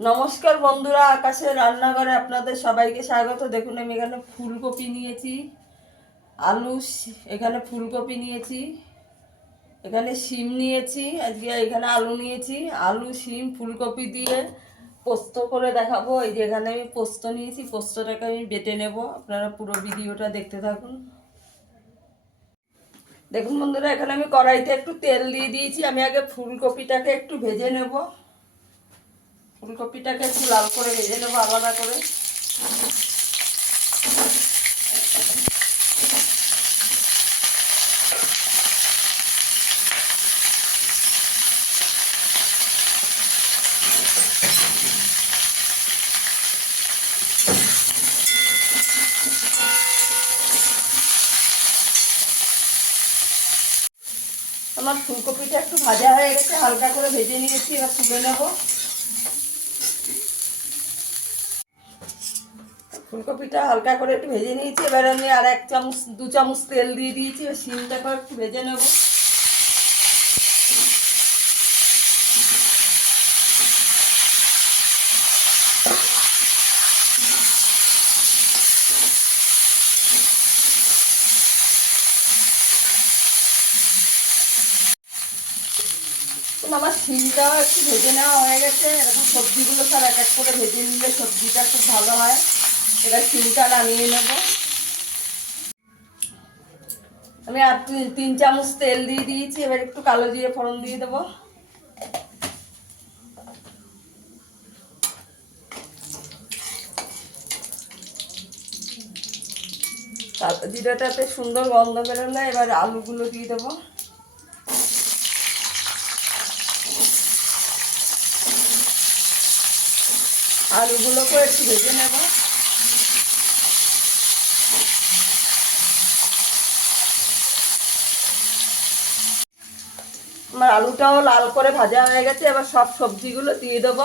নমস্কার বন্ধুরা, আকাশের রান্নাঘরে আপনাদের সবাইকে স্বাগত। দেখুন আমি এখানে ফুলকপি নিয়েছি, আলু, এখানে ফুলকপি নিয়েছি, এখানে শিম নিয়েছি, আজকে এখানে আলু নিয়েছি। আলু, শিম, ফুলকপি দিয়ে পোস্ত করে দেখাবো। এই যে এখানে আমি পোস্ত নিয়েছি, পোস্তটাকে আমি বেটে নেব। আপনারা পুরো ভিডিওটা দেখতে থাকুন। দেখুন বন্ধুরা, এখানে আমি কড়াইতে একটু তেল দিয়ে দিয়েছি। আমি আগে ফুলকপিটাকে একটু ভেজে নেব। ফুলকপিটাকে একটু লাল করে ভেজে নেবো আলাদা করে। আমার ফুলকপিটা একটু ভাজা হয়ে গেছে, হালকা করে ভেজে নিয়েছি। এবার তুলে নেব। ফুলকপিটা হালকা করে একটু ভেজে নিয়েছি। এবার আমি আর 1-2 চামচ তেল দিয়ে দিয়েছি। এবার শিমটাকে একটু ভেজে নেব। আমার শিমটাও একটু ভেজে নেওয়া হয়ে গেছে। এরকম সবজিগুলো সব এক এক করে ভেজে নিলে সবজিটা খুব ভালো হয়। এবার শিমটা নামিয়ে নেব। আমি আর 3 চামচ তেল দিয়ে দিয়েছি। এবার একটু কালো জিরে ফোড়ন দিয়ে দেবো। জিরাটাতে সুন্দর গন্ধ বেরোলে এবার আলুগুলো দিয়ে দেবো। আলুগুলোকেও একটু ভেজে নেব। আমার আলুটাও লাল করে ভাজা হয়ে গেছে। এবার সব সবজিগুলো দিয়ে দেবো।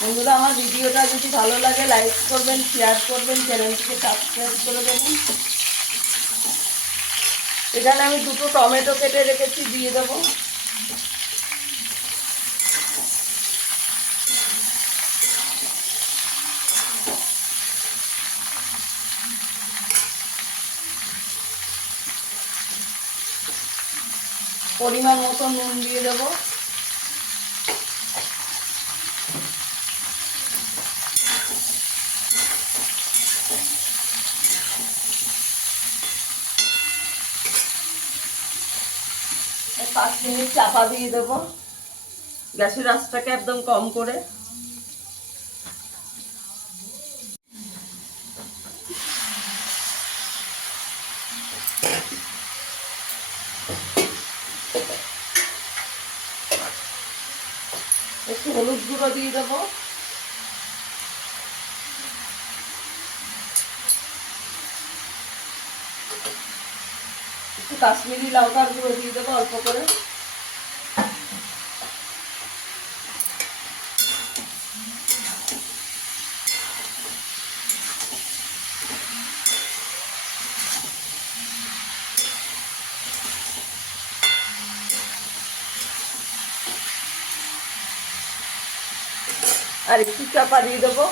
বন্ধুরা, আমার ভিডিওটা যদি ভালো লাগে লাইক করবেন, শেয়ার করবেন, চ্যানেলটিকে সাবস্ক্রাইব করে দেবেন। এখানে আমি 2টো টমেটো কেটে রেখেছি, দিয়ে দেবো। পরিমাণ মতো নুন দিয়ে দেবো। আর 5 মিনিট চাপা দিয়ে দেবো, গ্যাসের আঁচটাকে একদম কম করে। একটু হলুদ গুঁড়ো দিয়ে দেবো। একটু কাশ্মীরি লঙ্কার গুঁড়ো দিয়ে দেবো অল্প করে। আর একটু চাপা দিয়ে দেবো।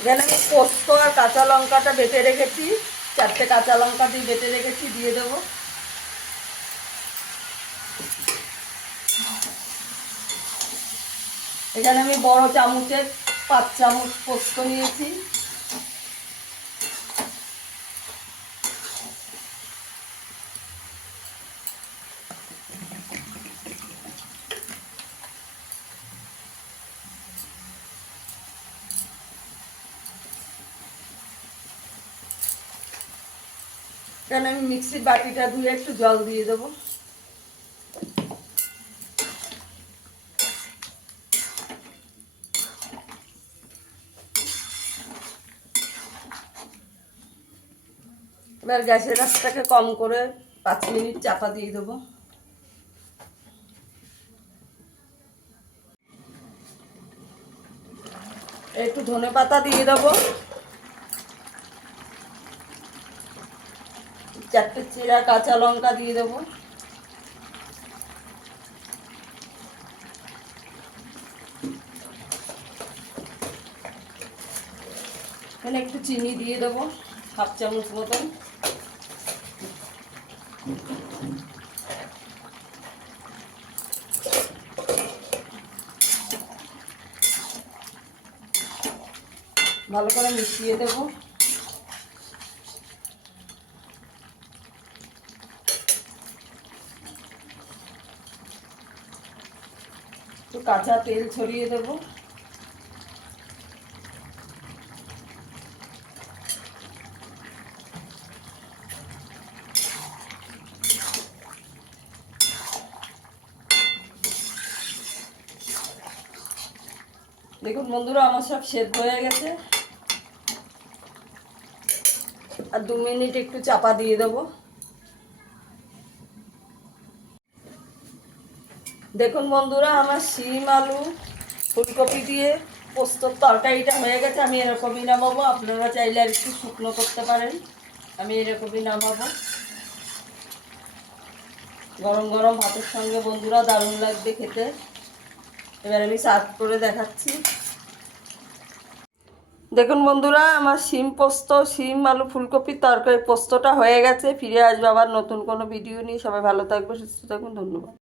এখানে আমি পোস্ত আর কাঁচা লঙ্কাটা বেটে রেখেছি, 4টে কাঁচা লঙ্কা দিয়ে বেটে রেখেছি, দিয়ে দেবো। এখানে আমি বড় চামচের 5 চামচ পোস্ত নিয়েছি। এখানে আমি মিক্সির বাটিটা ধুয়ে একটু জল দিয়ে দেবো। এবার গ্যাসের আঁচটাকে কম করে 5 মিনিট চাপা দিয়ে দেবো। একটু ধনেপাতা দিয়ে দেবো। 4টে চেরা কাঁচা লঙ্কা দিয়ে দেবো। এখানে একটু চিনি দিয়ে দেবো, 1/2 চামচ মতন। ভালো করে মিশিয়ে দেবো। একটু কাঁচা তেল ছড়িয়ে দেবো। দেখুন বন্ধুরা, আমার সব সেদ্ধ হয়ে গেছে। আর 2 মিনিট একটু চাপা দিয়ে দেবো। দেখুন বন্ধুরা, আমার শিম আলু ফুলকপি দিয়ে পোস্তর তরকারিটা হয়ে গেছে। আমি এরকমই নামাবো, আপনারা চাইলে আর একটু শুকনো করতে পারেন। আমি এরকমই নামাবো। গরম গরম ভাতের সঙ্গে বন্ধুরা দারুণ লাগবে খেতে। এবার আমি সার্ভ করে দেখাচ্ছি। দেখুন বন্ধুরা, আমার শিম পোস্ত, শিম আলু ফুলকপির তরকারি পোস্তটা হয়ে গেছে। ফিরে আসবো আবার নতুন কোনো ভিডিও নিয়ে। সবাই ভালো থাকবে, সুস্থ থাকুন, ধন্যবাদ।